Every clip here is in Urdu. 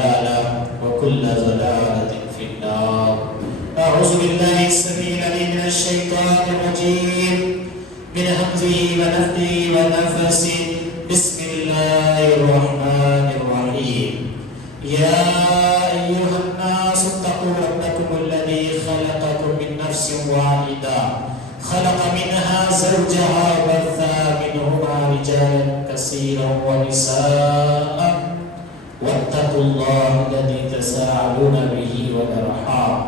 ضلالة وكل ضلالة في النار. أعوذ بالله السميع العليم من الشيطان الرجيم من همزه ونفخه ونفثه. بسم الله الرحمن الرحيم. يا أيها الناس اتقوا ربكم الذي خلقكم من نفس واحدة خلق منها زوجها وبث منهما رجالا كثيرا ونساء واتقوا الله الذي تساءلون به والأرحام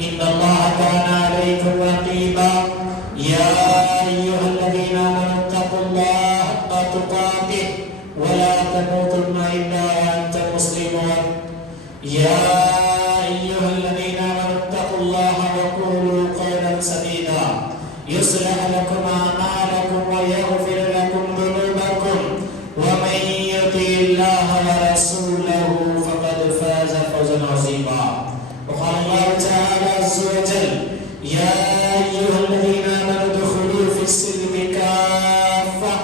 إن الله كان عليكم رقيبا. يا أيها الذين آمنوا اتقوا الله حق تقاته ولا تموتن إلا وأنتم مسلمون. يا أيها الذين آمنوا اتقوا الله وقولوا قولا سديدا يصلح لكم أعمالكم ويغفر لكم ذنوبكم ومن يطع الله ورسوله فقد فاز فوزا عظيما. وقال الله تعالى عز وجل يا أيها الذين آمنوا ادخلوا في السلم كافة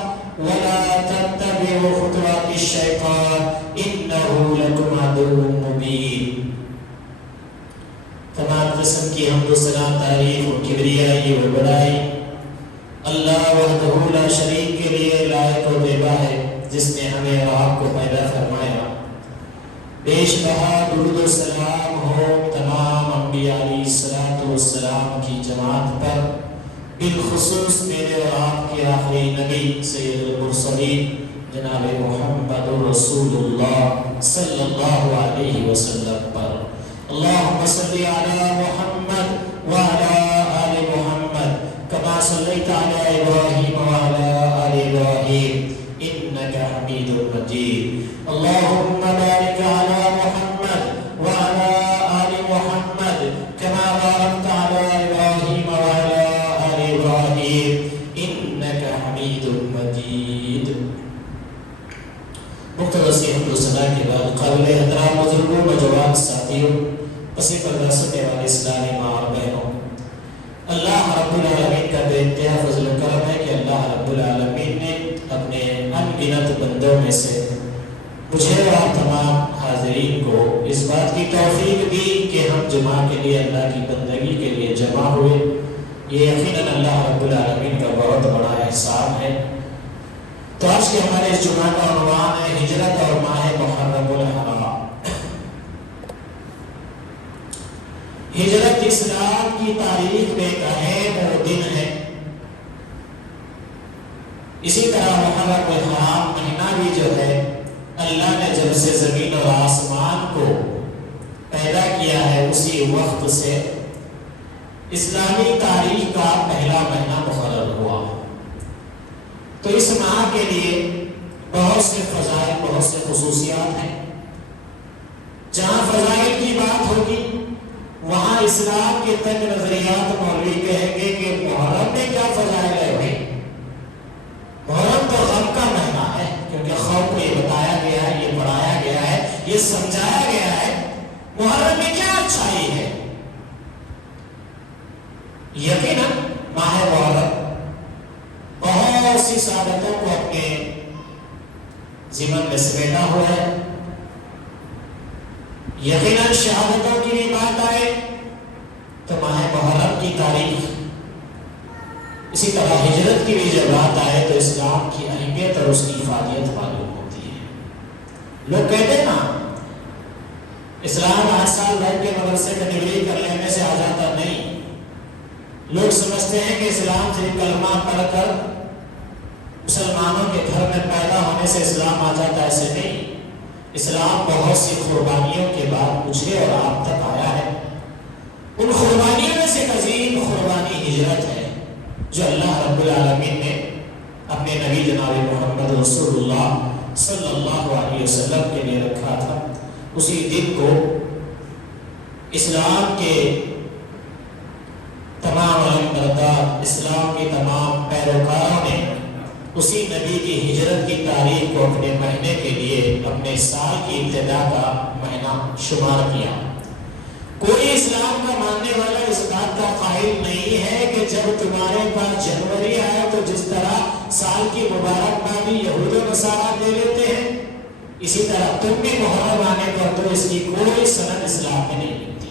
ولا تتبعوا خطوات الشيطان إنه لكم عدو مبين. تمام قسم کی حمد و ثنا تعریف و کبریائی و بڑائی اللہ وحدہ لا شریک کے لیے لائق و دیبا ہے، جس نے ہمیں اور آپ کو پیدا فرمایا. بیش بہا درود و سلام ہو تمام انبیاء علیہ الصلوۃ والسلام کی جماعت پر، بالخصوص میرے اور آپ کے آخری نبی سید المرسلین جناب محمد رسول اللہ صلی اللہ علیہ وسلم پر. اللهم صل على محمد وعلى آل محمد كما صليت على إبراهيم وعلى آل إبراهيم إنك حميد مجيد. اللهم بارك على محمد وعلى آل محمد كما باركت على إبراهيم وعلى آل إبراهيم إنك حميد مجيد. مختصر سی حمد و ثنا کے بعد قابل احترام بزرگوں نوجوان ساتھیوں پسی پردہ سننے والے اسلامی ماں اور بہنوں، اللہ رب العالمین کا بے انتہا فضل و کرم ہے کہ اللہ رب العالمین نے اپنے ان گنت بندوں میں سے مجھے اور آپ تمام حاضرین کو اس بات کی توفیق دی کہ ہم جمعہ کے لیے اللہ کی بندگی کے لیے جمع ہوئے. یہ یقیناً اللہ رب العالمین کا بہت بڑا احسان ہے. تو آج کے ہمارے اس جمعہ کا عنوان ہے ہجرت اور ماہ محرم الحرام. ہجرت اسلام کی تاریخ میں ایک اہم دن ہے. اسی طرح محرم الحرام مہینہ بھی جو ہے اللہ نے جب سے زمین اور آسمان کو پیدا کیا ہے اسی وقت سے اسلامی تاریخ کا پہلا مہینہ مقرر ہوا. تو اس ماہ کے لیے بہت سے فضائل، بہت سے خصوصیات ہیں. جہاں فضائل کی بات ہوگی وہاں اسلام کے تنگ نظریات مولوی کہیں گے کہ محرم میں کیا فضائل ہے بھائی؟ محرم تو غم کا مہینہ ہے، کیونکہ خوف کو یہ بتایا گیا ہے، یہ پڑھایا گیا ہے، یہ سمجھایا گیا ہے. محرم میں کیا اچھائی ہے؟ یقیناً ماہ محرم بہت سی سعادتوں کو اپنے ضمن میں سمیٹا ہوا ہے. یقیناً شہادتوں کی بھی بات آئے تو ماہ محرم کی تاریخ، اسی طرح ہجرت کی بھی جب بات آئے تو اسلام کی اہمیت اور اس کی افادیت معلوم ہوتی ہے. لوگ کہتے ہیں نا اسلام 8 سال بھر کے مدرسے میں ڈگری کر لینے سے آ جاتا نہیں. لوگ سمجھتے ہیں کہ اسلام صرف کلمہ پڑھ کر مسلمانوں کے گھر میں پیدا ہونے سے اسلام آ جاتا ہے. ایسے نہیں. اسلام بہت سی قربانیوں کے بعد مجھے اور آپ تک آیا ہے. ان قربانیوں میں سے ایک عظیم قربانی ہجرت ہے جو اللہ رب العالمین نے اپنے نبی جناب محمد رسول اللہ صلی اللہ علیہ وسلم کے لیے رکھا تھا. اسی دن کو اسلام کے تمام علمبردار، اسلام کے تمام پیروکاروں نے اسی نبی کی ہجرت کی تاریخ کو اپنے مہینے کے لیے، اپنے سال کی ابتدا کا مہینہ شمار کیا. کوئی اسلام کا ماننے والا اس بات کا قائل نہیں ہے کہ جب تمہارے پاس جنوری آیا تو جس طرح سال کی مبارکبادی یہود و نصارہ دے لیتے ہیں اسی طرح تم بھی محرم آنے پر تو اس کی کوئی سند اسلام میں نہیں ملتی۔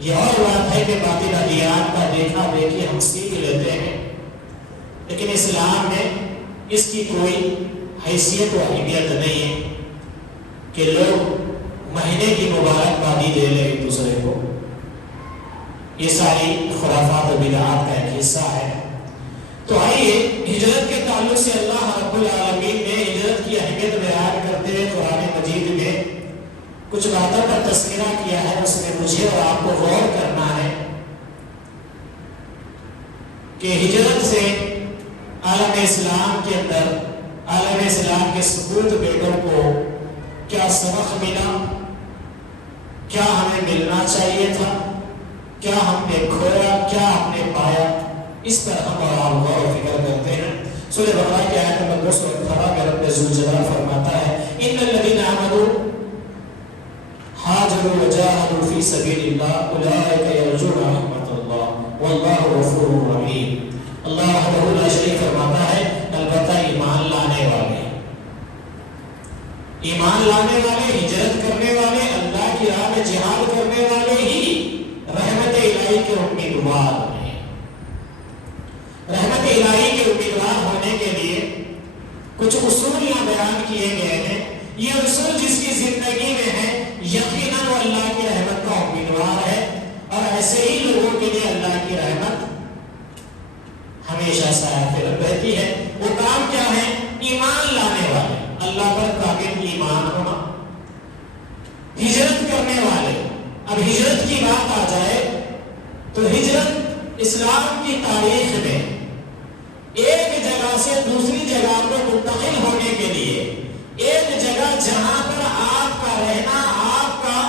یہ اور بات ہے کہ باطل ادیان کا دیکھا دیکھی ہم سیکھ لیتے ہیں، لیکن اسلام میں اس کی کوئی حیثیت و اہمیت نہیں ہے کہ لوگ مہینے کی مبارکبادی دے لیں ایک دوسرے کو۔ یہ ساری خرافات و بدعات کا ایک حصہ ہے۔ تو آئیے ہجرت کے تعلق سے اللہ رب العالمین نے ہجرت کی اہمیت بیان کرتے ہوئے قرآن مجید میں کچھ باتوں کا تذکرہ کیا ہے، اس میں مجھے اور آپ کو غور کرنا ہے کہ ہجرت سے عالم اسلام کے اندر، عالم اسلام کے سپرد بیٹوں کو کیا سبق ملا، کیا ہمیں ملنا چاہیے تھا، کیا ہم نے کھویا، کیا ہم نے پایا، اس پر ہم اور آپ غور و فکر کرتے ہیں۔ سورہ بقرہ کی آیت نمبر 218 میں رب ذوالجلال فرماتا ہے ان الذین آمنوا حاجروا وجاہدوا فی سبیل اللہ اولئک یرجون رحمت اللہ واللہ غفور رحیم۔ اللہ وحدہ لا شریک فرماتا ہے البتہ ایمان لانے والے، ایمان لانے والے، ہجرت کرنے والے، اللہ کی راہ میں جہاد کرنے والے ہی رحمت الہی کے امیدوار ہیں۔ رحمت الہی کے امیدوار ہونے کے لیے کچھ اصول یہاں بیان کیے گئے ہیں۔ یہ اصول جس کی زندگی میں ہے یقیناً وہ اللہ کی رحمت کا امیدوار ہے، اور ایسے ہی لوگوں کے لیے اللہ کی رحمت ہمیشہ سایہ رہتی ہے۔ وہ کام کیا ہے؟ ایمان لانے والے، اللہ پر کامل ایمان ہونا، ہجرت کرنے والے۔ اب ہجرت کی بات آ جائے تو ہجرت اسلام کی تاریخ میں ایک جگہ سے دوسری جگہ پر منتقل ہونے کے لیے، ایک جگہ جہاں پر آپ کا رہنا، آپ کا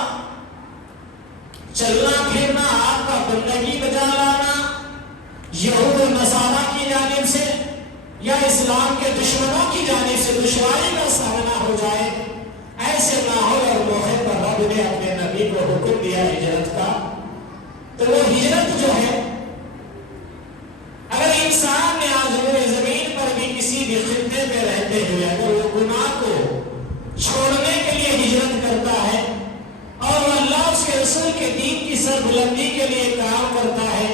چلنا پھرنا، آپ کا بندگی بجا لانا یہود و نصارہ کی جانب سے یا اسلام کے دشمنوں کی جانب سے دشواری کا سامنا ہو جائے، ایسے ماحول اور موقع پر رب نے اپنے نبی کو حکم دیا ہجرت کا۔ تو وہ ہجرت جو ہے، اگر انسان نے آج روئے زمین پر بھی کسی بھی خطے میں رہتے ہوئے اگر وہ گناہ کو چھوڑنے کے لیے ہجرت کرتا ہے اور وہ اللہ اس کے رسول کے دین کی سربلندی کے لیے کام کرتا ہے،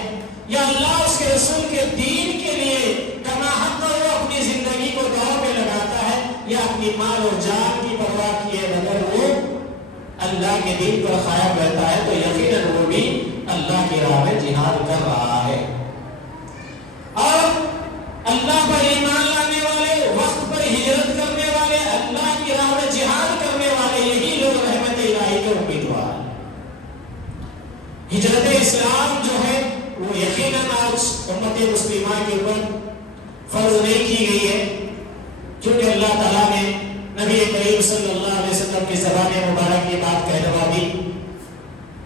یا اللہ اس کے رسول کے دین کے لیے کما حق وہ اپنی زندگی کو داؤ میں لگاتا ہے، یا اپنی مال اور جان کی پرواہ کیے بغیر وہ اللہ کے دین پر قائم رہتا ہے، تو یقیناً وہ بھی اللہ کی راہ میں جہاد کر رہا ہے۔ اور اللہ پر ایمان لانے والے، وقت پر ہجرت کرنے والے، اللہ کی راہ میں جہاد کرنے والے، یہی لوگ رحمت الہی کے امیدوار ہیں۔ ہجرت اسلام جو ہے وہ یقیناً آج امت مسلمہ کے اوپر فرض نہیں کی گئی ہے، کیونکہ اللہ تعالیٰ نے نبی کریم صلی اللہ علیہ وسلم کی زبان مبارک یہ بات کہلوا دی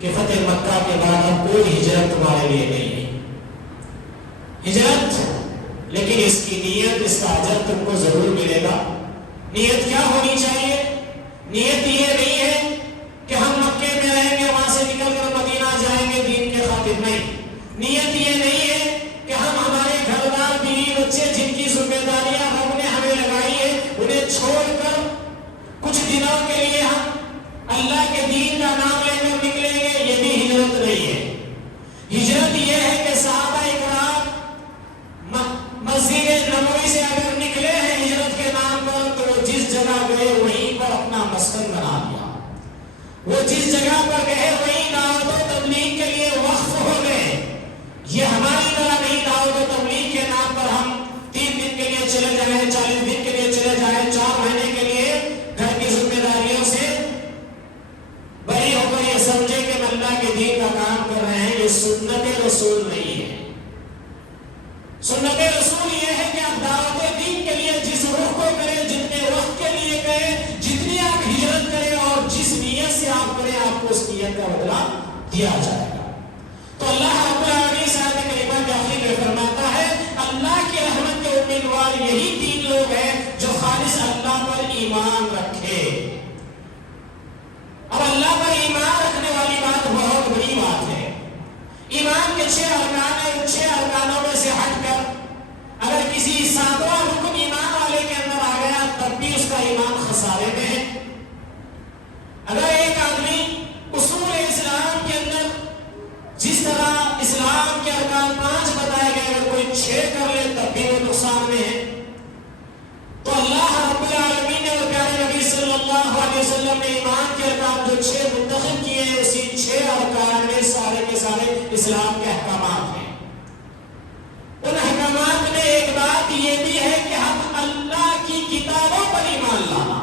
کہ فتح مکہ کے بعد اب کوئی ہجرت تمہارے لیے نہیں ہے۔ ہجرت، لیکن اس کی نیت، اس کا اجر تم کو ضرور ملے گا۔ نیت کیا ہونی چاہیے؟ نیت یہ نہیں ہے کہ ہم مکے میں رہیں گے، وہاں سے نکل کر مدینہ جائیں گے دین کے خاطر، نہیں۔ نیت یہ نہیں ہے کہ ہم ہمارے گھر بار، بیوی بچے جن کی ذمہ داریاں رب نے ہمیں لگائی ہے انہیں چھوڑ کر کچھ دنوں کے لیے ہم اللہ کے دین کا نام لے کر نکلیں گے، یہ بھی ہجرت نہیں ہے۔ ہجرت یہ ہے کہ صحابہ اکرام مسجد نبوی سے اگر نکلے ہیں ہجرت کے نام پر، تو وہ جس جگہ گئے وہیں پر اپنا مسکن بنا لیا، وہ جس جگہ پر گئے وہیں دعوت و تبلیغ کے لیے وقف ہو گئے۔ یہ ہماری طرح نہیں، دعوت و تبلیغ کے نام پر ہم 3 دن کے لیے چلے جائیں، 40 دن کے لیے چلے جائیں، 4 مہینے کے لیے گھر کی ذمہ داریوں سے بری ہو کر یہ سمجھے کہ ہم اللہ کے دین کا کام کر رہے ہیں۔ یہ سنت رسول نہیں ہے۔ سنت رسول یہ ہے کہ آپ دعوت دین کے لیے جس رخ کو کریں، جتنے وقت کے لیے کریں، جتنی آپ ہجرت کریں اور جس نیت سے آپ کریں، آپ کو اس نیت کا بدلہ دیا جائے گا۔ تو اللہ رب العالمین صاحب کریمہ کے آخر میں فرماتا ہے اللہ کی رحمت کے امیدوار یہی 3 لوگ ہیں جو خالص اللہ پر ایمان رکھے۔ اب اللہ پر ایمان رکھنے والی بات بہت بڑی بات ہے۔ ایمان کے 6 ارکان ہیں، ان 6 ارکانوں میں سے ہٹ کر اگر کسی 7واں رکن ایمان والے کے اندر آ گیا تب بھی اس کا ایمان خسارے اسلام کے احکامات ہیں۔ ان احکامات میں ایک بات یہ بھی ہے کہ ہم اللہ کی کتابوں پر ایمان لانا،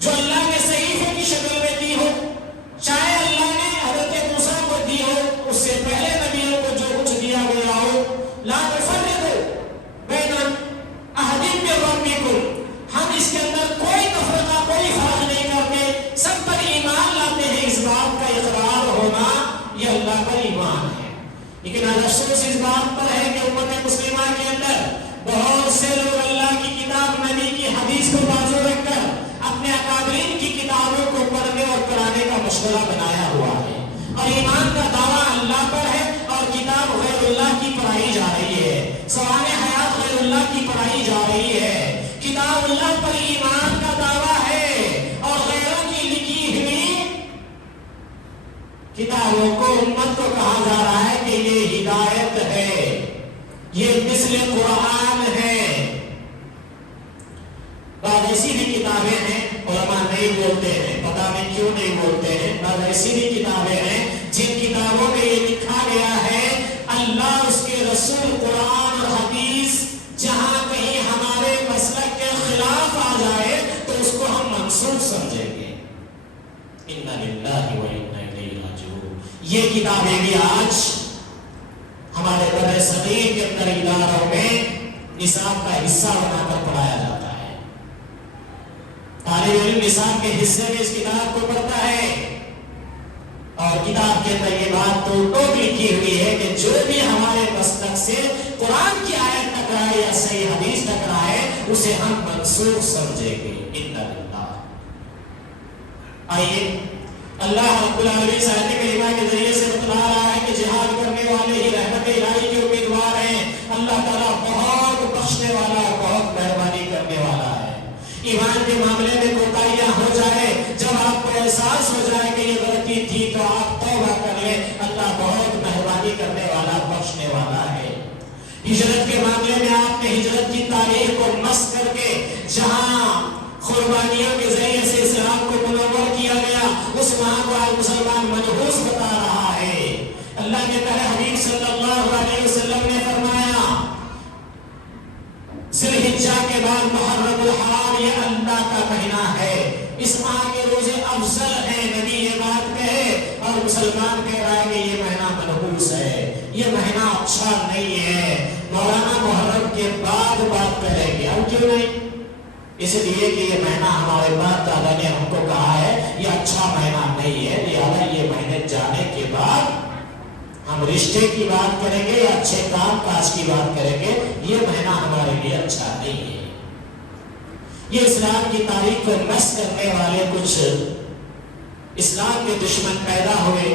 جو اللہ نے صحیفے کی شکل میں دی ہو، چاہے اللہ نے حضرت موسیٰ کو دی ہو، اس سے پہلے نبیوں کو جو کچھ دیا گیا ہو، لا نفرق بین احد من ربکم، ہم اس کے اندر کوئی تفرقہ، کوئی فرق نہیں کرتے، سب پر ایمان لاتے ہیں۔ اس بات کا اقرار ہونا یہ اللہ پر ایمان ہے۔ لیکن افسوس اس بات پر ہے کہ امت مسلمہ کے اندر بہت سے لوگ اللہ کی کتاب، نبی کی حدیث کو بازو رکھ کر اپنے اکابرین کی کتابوں کو پڑھنے اور پڑھانے کا مشغلہ بنایا ہوا ہے، اور ایمان کا دعویٰ اللہ پر ہے اور کتاب غیر اللہ کی پڑھائی جا رہی ہے، سوانح حیات غیر اللہ کی پڑھائی جا رہی ہے۔ کتاب اللہ پر ایمان کا دعویٰ ہے اور غیروں کی لکھی ہوئی کتابوں کو، امت کو کہا جا رہا ہے کہ یہ ہدایت ہے، یہ مثل قرآن ہے۔ بعض ایسی بھی کتابیں ہیں، علماء نہیں بولتے ہیں، پتہ نہیں کیوں نہیں بولتے ہیں، بعض ایسی بھی کتابیں ہیں جن کتابوں میں یہ لکھا گیا ہے اللہ، اس کے رسول، قرآن اور حدیث جہاں کہیں ہمارے مسلک کے خلاف آ جائے تو اس کو ہم منسوخ سمجھیں گے۔ اِنَّ لِلَّهِ وَإِنَّا إِلَيْهِ رَاجِعُونَ۔ یہ کتابیں بھی آج ہمارے بر صغیر کے اندر اداروں میں نصاب کا حصہ بنا کر پڑھایا جاتا ہے۔ طالب علم نصاب کے حصے میں اس کتاب کو پڑھتا ہے، اور کتاب کے اندر یہ بات تو ٹوک لکھی ہوئی ہے کہ جو بھی ہمارے مسلک سے قرآن کی آیت ٹکرائے یا صحیح حدیث ٹکرائے اسے ہم منسوخ سمجھیں گے۔ اِنَّ لِلَّهِ۔ آئیے اللہ رب العالمین آیت کریمہ کے ذریعے سے بتلا رہا ہے کہ جہاد کرنے والے ہی رحمت الہی کے امیدوار ہیں۔ اللہ تعالیٰ بہت بخشنے والا، بہت مہربانی کرنے والا ہے۔ ایمان کے معاملے میں کوتاہیاں ہو جائے، جب آپ کو احساس ہو جائے کہ یہ غلطی تھی تو آپ توبہ کر لیں، اللہ بہت مہربانی کرنے والا، بخشنے والا ہے۔ ہجرت کے معاملے میں آپ نے ہجرت کی تاریخ کو مس کر کے جہاں قربانیوں کے ذریعے سے اسلام کو منور کیا گیا، اس وہاں کو آج مسلمان منحوس بتا رہا ہے۔ اللہ کے پیارے حبیب صلی اللہ علیہ وسلم نے فرمایا ذی الحجہ کے بعد محرم الحرام یہ اللہ کا مہینہ ہے، اس ماہ کے روزے افضل ہیں، نبی یہ بات کہے اور مسلمان کہہ رہا ہے کہ یہ مہینہ منحوس ہے، یہ مہینہ اچھا نہیں ہے۔ مولانا محرم کے بعد بات کریں گے، اب کیوں نہیں؟ اس لیے کہ یہ مہینہ ہمارے باپ دادا نے ہم کو کہا ہے یہ اچھا مہینہ نہیں ہے، لہٰذا یہ مہینے جانے کے بعد ہم رشتے کی بات کریں گے یا اچھے کام کاج کی بات کریں گے، یہ مہینہ ہمارے لیے اچھا نہیں ہے۔ یہ اسلام کی تاریخ کو نس کرنے والے کچھ اسلام کے دشمن پیدا ہوئے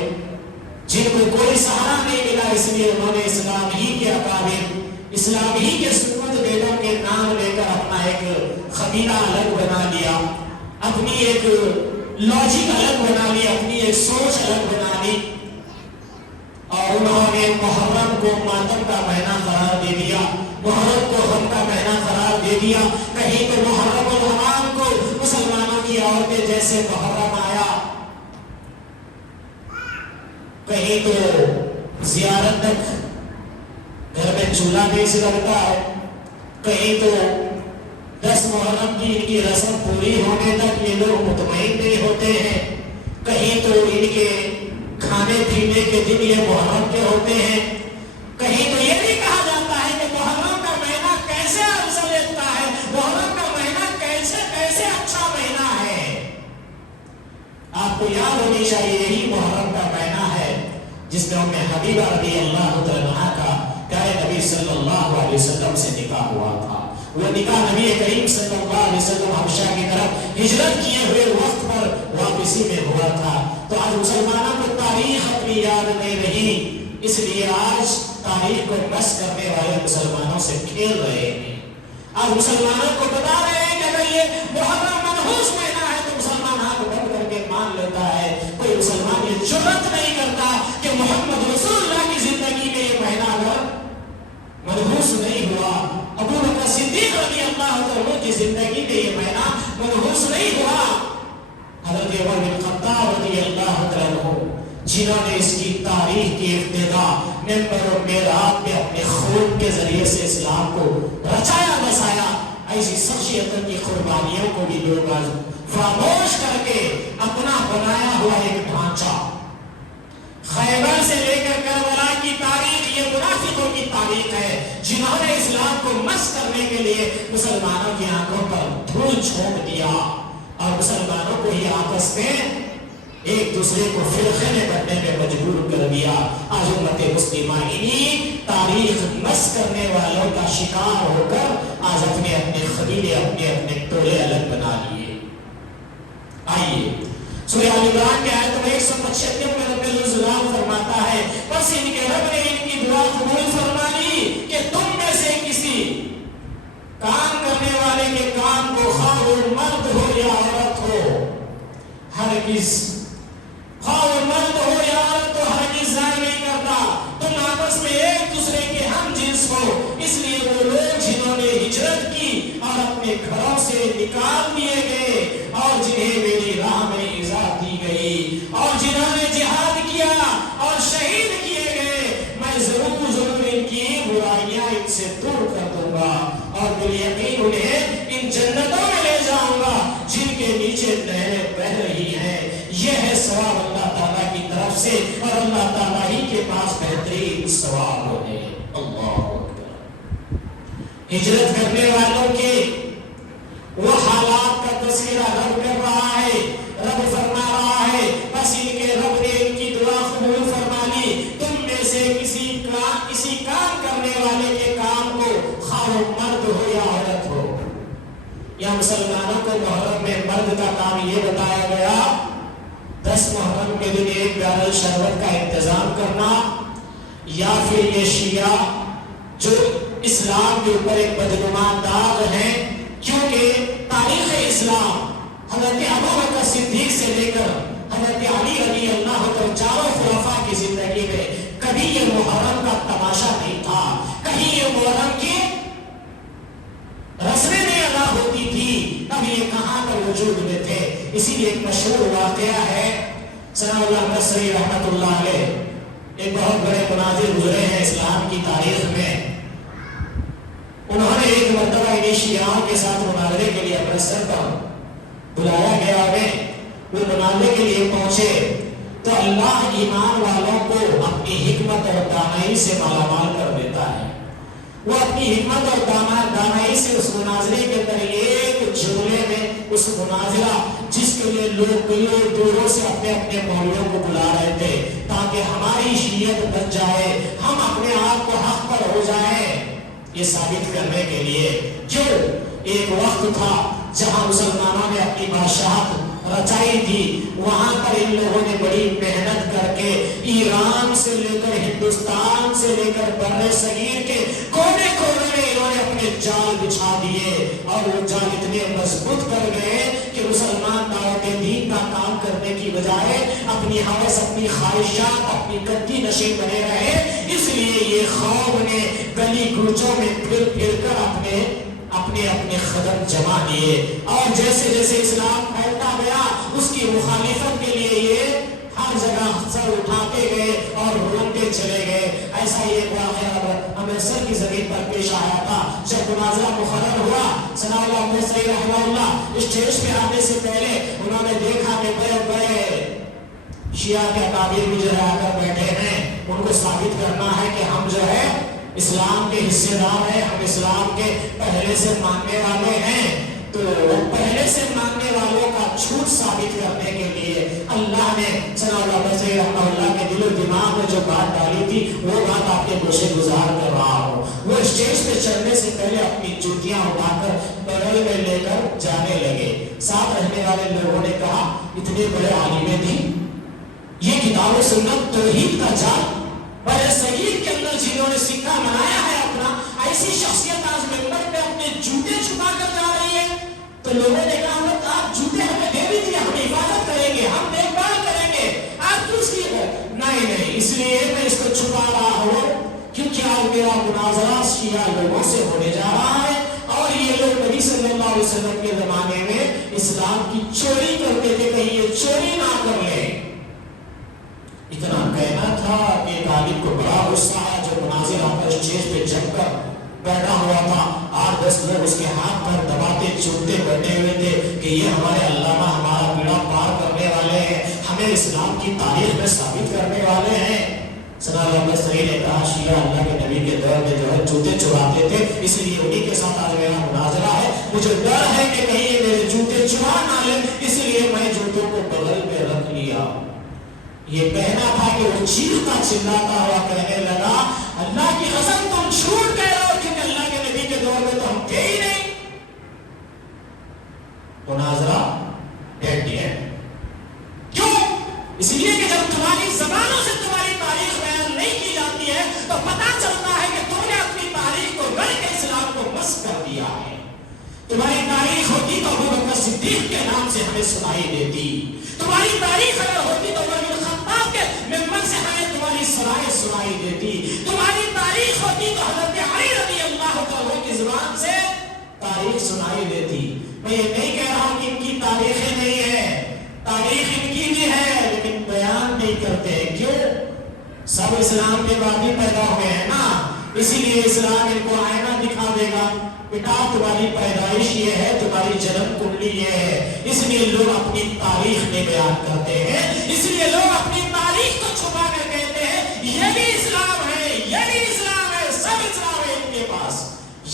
جن کو کوئی سہارا نہیں ملا، اس لیے انہوں نے اسلام ہی کے اکابر، اسلام ہی کے سپرد بیٹوں کے نام لے کر اپنا ایک قبیلہ الگ بنا لیا، اپنی ایک لاجک الگ بنا لی، اپنی ایک سوچ الگ بنا لی، اور انہوں نے محرم کو ماتم کا مہینہ قرار دے دیا، محرم کو غم کا مہینہ قرار دے دیا۔ کہیں تو محرم الحرام کو مسلمانوں کی عورتیں جیسے محرم آیا، کہیں تو زیارت تک گھر میں چولہا بیچ لگتا ہے، کہیں تو 10 محرم کی ان کی رسم پوری ہونے تک یہ لوگ مطمئن نہیں ہوتے ہیں، کہیں تو ان کے کھانے پینے کے دن یہ محرم کے ہوتے ہیں، کہیں تو یہ بھی کہا جاتا ہے کہ محرم کا مہینہ کیسے افضل لگتا ہے، محرم کا مہینہ کیسے اچھا مہینہ ہے۔ آپ کو یاد ہونی چاہیے یہی محرم کا مہینہ ہے جس میں حبیبہ رضی اللہ عنہا کا پیارے نبی صلی اللہ علیہ وسلم سے نکاح ہوا تھا۔ وہ نکاح نبی کریم صلی اللہ علیہ وسلم حبشہ کی طرف ہجرت کیے ہوئے وقت پر واپسی میں ہوا تھا۔ تو آج مسلمانوں کو تاریخ اپنی یاد نہیں رہی، اس لیے آج تاریخ کو نس کرنے والے مسلمانوں سے کھیل رہے ہیں۔ آج مسلمانوں کو بتا رہے ہیں کہ اگر یہ محرم منحوس مہینہ ہے تو مسلمان ہاتھ بند کر کے مان لیتا ہے۔ کوئی مسلمان یہ جرأت نہیں کرتا کہ محمد رسول اللہ کی زندگی میں یہ مہینہ اگر منحوس نہیں ہوا، ابو بکر صدیق رضی اللہ عنہ کی زندگی میں یہ مہینہ منحوس نہیں ہوا، حضرت عمر بن خطاب رضی اللہ عنہ جنہوں نے اس کی تاریخ کی ابتدا منبر و محراب پہ اپنے خون کے ذریعے سے اسلام کو رچایا بسایا، ایسی شخصیتوں کی قربانیوں کو بھی لوگ آج فراموش کر کے اپنا بنایا ہوا ایک ڈھانچہ، خیبر سے لے کر کربلا کی تاریخ یہ منافقوں کی تاریخ ہے، جنہوں نے اسلام کو مس کرنے کے لیے مسلمانوں کی آنکھوں پر دھول جھونک دیا اور مسلمانوں کو ہی آپس میں ایک دوسرے کو فرقے میں بننے میں مجبور کر دیا۔ آج امت مسلمہ انہی تاریخ مس کرنے والوں کا شکار ہو کر آج اپنے اپنے قبیلے اپنے اپنے ٹولے الگ بنا لیے۔ آئیے سورہ آل عمران کے آیت 175 میں رب الجلال فرماتا ہے بس ان کے رب نے ان کی دعا قبول فرما لی کہ تم میں سے کسی کام کرنے والے کے کام کو خواہ وہ مرد ہو یا عورت ہو ہرگز، خواہ وہ مرد ہو یا عورت تو ہرگز ضائع نہیں کرتا، تم آپس میں ایک دوسرے کے ہم جنس ہو۔ اس لیے وہ لوگ جنہوں نے ہجرت کی اور اپنے گھروں سے نکال دیے گئے اور جنہیں میری راہ میں ایذا دی گئی اور جنہوں نے جہاد کیا اور شہید کیے گئے، میں ضرور ضرور ان کی برائیاں ان سے دور کر دوں گا اور بالیقین انہیں ان جنتوں میں لے جاؤں گا جن کے نیچے نہریں بہہ رہی ہیں۔ یہ ہے ثواب اللہ تعالیٰ کی طرف سے اور اللہ تعالیٰ ہی کے پاس بہترین ثواب ہے۔ اللہ اکبر۔ ہجرت کرنے والوں کے وہ حالات کا تذکرہ رب کر رہا ہے، رب فرما رہا ہے بس ان کے رب نے ان کی دعا قبول فرما لی، تم میں سے کسی کام کرنے والے کے کام کو خواہ مرد ہو یا عورت ہو۔ یا مسلمانوں کو محرم میں مرد کا کام یہ بتایا گیا 10 محرم کے دن 1 پیالہ شربت کا انتظام کرنا، یا پھر یہ شیعہ جو اسلام کے اوپر ایک بدنما داغ ہے، کیونکہ تاریخ اسلام حضرت ابو بکر صدیق سے لے کر حضرت علی رضی اللہ عنہ چاروں خلفاء کی زندگی میں کبھی یہ محرم کا تماشا نہیں تھا، کہیں یہ محرم کی رسمیں نہیں ادا ہوتی تھی، اب یہ کہاں پر وجود میں تھے۔ اسی لیے ایک مشہور واقعہ ہے، ثناء اللہ مصری رحمت اللہ علیہ ایک بہت بڑے مناظر گزرے ہیں اسلام کی تاریخ میں، انہوں نے ایک مرتبہ انہی شیعوں کے ساتھ مناظرے کے لیے امرتسر پر بلایا گیا ہے، وہ مناظرے کے لیے پہنچے تو اللہ ایمان والوں کو اپنی حکمت اور دانائی سے مالا مال کر دیتا ہے، وہ اپنی حکمت اور دانائی سے اس مناظرے کے اندر ایک جملے میں اس مناظرہ جس کے لیے لوگ کلوں دوروں سے اپنے اپنے مولوں کو بلا رہے تھے تاکہ ہماری شیعت بچ جائے، ہم اپنے آپ کو حق پر ہو جائیں، یہ ثابت کرنے کے لیے جو ایک وقت تھا جہاں مسلمانوں نے اپنی بادشاہت رچائی تھی، وہاں پر ان لوگوں نے بڑی محنت کر کے ایران سے لے کر ہندوستان سے لے کر بر صغیر کے کونے کونے میں انہوں نے اپنے جال بچھا دیے اور وہ جال اتنے مضبوط کر گئے کہ مسلمان دعوت دین کا کام کرنے کی بجائے اپنی حوث، اپنی خواہشات، اپنی گدی نشین بنے رہے۔ اس لیے یہ خوف نے گلی کوچوں میں پھر پھر کر اپنے قدم جما لیے اور جیسے جیسے اسلام پھیلتا گیا اس کی مخالفت کے لیے یہ ہر جگہ سر اٹھاتے گئے اور روتے چلے گئے۔ ایسا ہی ایک واقعہ امرتسر کی زمین پر پیش آیا تھا جب مناظرہ مقرر ہوا، ثناء اللہ مصری رحمہ اللہ اسٹیج پہ آنے سے پہلے انہوں نے دیکھا کہ بڑے بڑے شیعہ کے اکابر بھی جو ہے آ کر بیٹھے ہیں، ان کو ثابت کرنا ہے کہ ہم جو ہے اسلام کے حصے دار ہیں، ہم اسلام کے پہلے سے ماننے والے ہیں، تو پہلے سے ماننے والوں کا جھوٹ ثابت کرنے کے لیے اللہ نے ثناء اللہ مصری رحمہ اللہ کے دل و دماغ میں جو بات ڈالی تھی وہ بات آپ کے گوشے گزار کر رہا ہوں۔ وہ اسٹیج پہ چڑھنے سے پہلے اپنی جوتیاں اٹھا کر بغل میں لے کر جانے لگے، ساتھ رہنے والے لوگوں نے کہا اتنے بڑے عالم تھے، یہ کتاب و سنت توحید کا جال بر صغیر کے اندر جنہوں نے سکہ بنایا ہے اپنا، ایسی شخصیت آج منبر پہ اپنے جوتے چھپا کر جا رہی ہے، تو لوگوں نے کہا آپ جوتے ہمیں دے دیجیے، ہم حفاظت کریں گے، ہم دیکھ بھال کریں گے، آپ کیوں اس کی نہیں، اس لیے میں اس کو چھپا رہا ہوں کیونکہ آج میرا مناظرہ شیعہ لوگوں سے ہونے جا رہا ہے اور یہ لوگ نبی صلی اللہ علیہ وسلم کے زمانے میں اسلام کی چوری کرتے تھے، کہیں یہ چوری نہ کر لیں۔ بیٹھا ہوا تھا، 8-10 لوگ اس کے ہاتھ پر دباتے چومتے بیٹھے ہوئے تھے کہ یہ ہمارے علامہ ہمارا بیڑا پار کرنے والے ہیں، ہمیں اسلام کی تاریخ میں ثابت کرنے والے ہیں۔ سناللہ علیہ وسلم نے کہا شیعہ اللہ کے نبی کے دور میں جو ہے جوتے چراتے تھے، اس لیے انہیں کے ساتھ آج میرا مناظرہ ہے، مجھے ڈر ہے کہ کہیں یہ میرے جوتے چرا نہ لیں، اس لیے میں جوتوں کو بغل میں رکھ لیا۔ یہ کہنا تھا کہ وہ چیختا چلاتا ہوا کہنے لگا اللہ کی قسم تم جھوٹ کہہ رہے ہو، کیونکہ اللہ کے نبی کے دور میں تو ہم تھے ہی نہیں۔ مناظرہ ڈیڈ اینڈ۔ کیوں؟ اس لیے کہ جب تمہاری زبانوں سے تمہاری تاریخ بیان نہیں کی جاتی ہے تو پتہ چلتا ہے کہ تم نے اپنی تاریخ کو گڑھ کے اسلام کو مسخ کر دیا ہے۔ تمہاری تاریخ ہوتی تو ابو بکر صدیق کے نام سے ہمیں سنائی دیتی، تمہاری تاریخ اگر ہوتی تو عمر بن خطاب کے ممبر سے ہمیں تمہاری سرائے سنائی دیتی، تمہاری تاریخ ہوتی تو حضرت علی رضی اللہ عنہ کی زبان سے تاریخ سنائی دیتی۔ میں یہ نہیں کہہ رہا ہوں کہ ان کی تاریخیں نہیں ہے، تاریخ ان کی بھی ہے، لیکن بیان نہیں کرتے ہیں۔ کیوں؟ سب اسلام کے بعد ہی پیدا ہوئے ہیں نا، اسی لیے اسلام ان کو آئینہ دکھا دے گا، بیٹا تمہاری پیدائش یہ ہے، تمہاری جنم کنڈلی یہ ہے، اس لیے لوگ اپنی تاریخ میں بیان کرتے ہیں، اس لیے لوگ اپنی تاریخ کو چھپا کر کہتے ہیں یہ بھی اسلام ہے، یہ بھی اسلام ہے، سب اسلام ہے ان کے پاس۔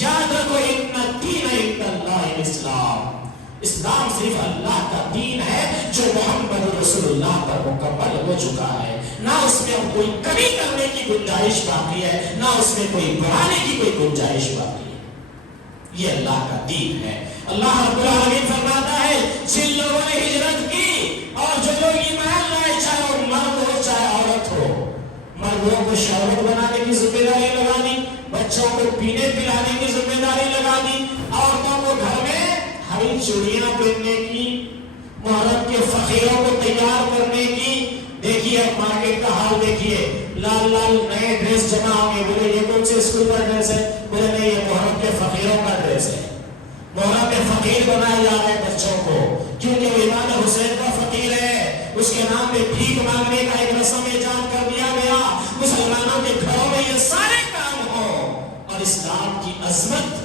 یاد رکھو ان الدین عند اللہ الاسلام، اسلام صرف اللہ کا دین ہے جو محمد رسول اللہ پر مکمل ہو چکا ہے، نہ اس میں اب کوئی کمی کرنے کی گنجائش باقی ہے، نہ اس میں کوئی بڑھانے کی کوئی گنجائش باقی ہے۔ یہ اللہ کا دین ہے۔ اللہ رب العالمین فرماتا ہے جن لوگوں نے ہجرت کی اور جو لوگ ایمان لائے، چاہے وہ مرد ہو چاہے عورت ہو، مردوں کو شہوت بنانے کی ذمہ داری لگا دی، بچوں کو پینے پلانے کی ذمہ داری لگا دی، عورتوں کو گھر میں ہری چوڑیاں پہننے کی، محرم کے فقیروں کو تیار کرنے کی۔ دیکھیے اب مارکیٹ کا حال دیکھیے، لال لال نئے ڈریس جمع ہوں گے، بولے یہ کون سے اسکول کا ڈریس ہے، بولے نہیں یہ محرم کے فقیروں کا ڈریس ہے۔ محرم کے فقیر بنائے جا رہے ہیں بچوں کو، کیونکہ وہ امام حسین کا فقیر ہے، اس کے نام پہ بھیک مانگنے کا ایک رسم ایجاد کر دیا گیا۔ مسلمانوں کے گھروں میں یہ سارے کام ہوں اور اسلام کی عظمت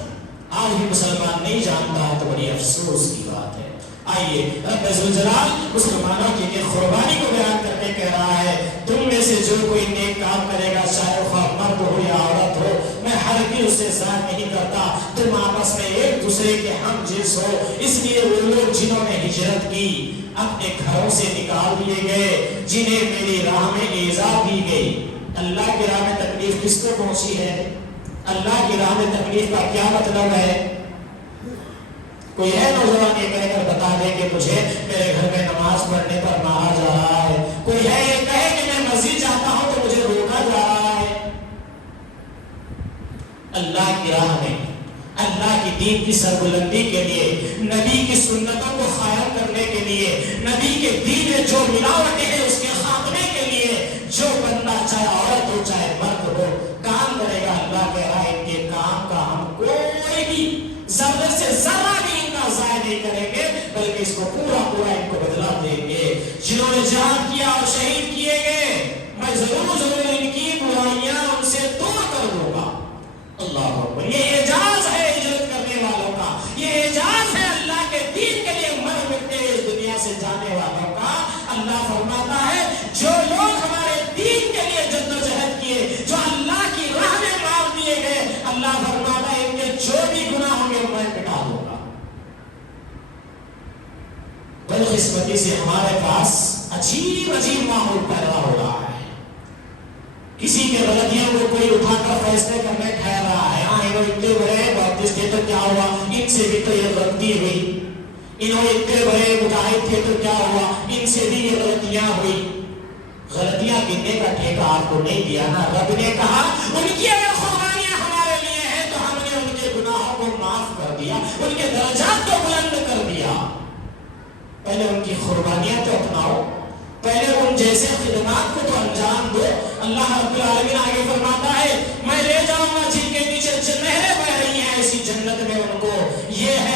آج بھی مسلمان نہیں جانتا ہے تو بڑی افسوس کی بات ہے۔ آئیے رب ذوالجلال مسلمانوں کی قربانی کو بیان کرتے کہہ رہا ہے تم میں سے جو کوئی نیک کام کرے گا، چاہے وہ مرد ہو یا عورت ہو، میں ہرگز اسے ضائع نہیں کرتا، تم آپس میں ایک دوسرے کے ہم جنس ہو۔ اس لیے وہ لوگ جنہوں نے ہجرت کی، اپنے گھروں سے نکال دیے گئے، جنہیں میری راہ میں ایذا دی گئی۔ اللہ کی راہ میں تکلیف کس کو پہنچی ہے؟ اللہ کی راہ میں تکلیف کا کیا مطلب ہے؟ کوئی ہے نوجوان یہ کہہ کر بتا دے کہ مجھے میرے گھر میں نماز پڑھنے پر مارا جا رہا ہے، کوئی ہے یہ کہے کہ میں مسجد جاتا ہوں تو مجھے روکا جا رہا ہے؟ اللہ کی راہ میں، اللہ کی دین کی سربلندی کے لیے، نبی کی سنتوں کو قائم کرنے کے لیے، نبی کے دین میں جو ملاوٹیں ہیں اس کے خاتمے کے لیے جو بندہ چاہے عورت ہو چاہے مرد ہو کام کرے گا، اللہ کہہ رہا ہے ان کے کام کا ہم کوئی بھی ذرے سے ذرہ بھی ان کا ضائع نہیں کریں گے، بلکہ اس کو پورا پورا ان کو بدلا دیں گے۔ جنہوں نے جہاد کیا اور شہید کیے گئے، میں ضرور ضرور ان کی برائیاں ان سے دور کر دوں گا۔ اللہ اکبر، یہ اعجاز ہے ہجرت کرنے والوں کا، یہ اعجاز ہے اللہ کے دین کے لیے مر مٹ کے اس دنیا سے جانے والوں کا۔ اللہ فرماتا ہے جو لوگ ہمارے دین کے لیے جدوجہد کیے، جو اللہ کی راہ میں مار دیے گئے، اللہ فرماتا ہے ان کے جو بھی گناہ ہوں گے میں مٹا دوں گا۔ بدقسمتی سے ہمارے پاس عجیب عجیب ماحول پیدا ہو رہا ہے، کسی کے غلطیوں کو کوئی اٹھا کر فیصلے کرنے ٹھہر رہا ہے، ہاں انہوں اتنے بڑے باپتسٹ تھے تو کیا ہوا، ان سے بھی تو یہ غلطی ہوئی، انہوں اتنے بڑے مجاہد تھے تو کیا ہوا، ان سے بھی یہ غلطیاں ہوئی۔ غلطیاں گننے کا ٹھیکہ آپ کو نہیں دیا نا، رب نے کہا ان کی اگر قربانیاں ہمارے لیے ہیں تو ہم نے ان کے گناہوں کو معاف کر دیا، ان کے درجات کو بلند کر دیا۔ پہلے ان کی قربانیاں تو اپناؤ، پہلے ان جیسے خدمات کو تو انجام دو۔ اللہ رب العالمین آگے فرماتا ہے میں لے جاؤں گا جن کے نیچے نہریں بہ رہی ہیں ایسی جنت میں ان کو، یہ ہے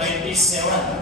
97।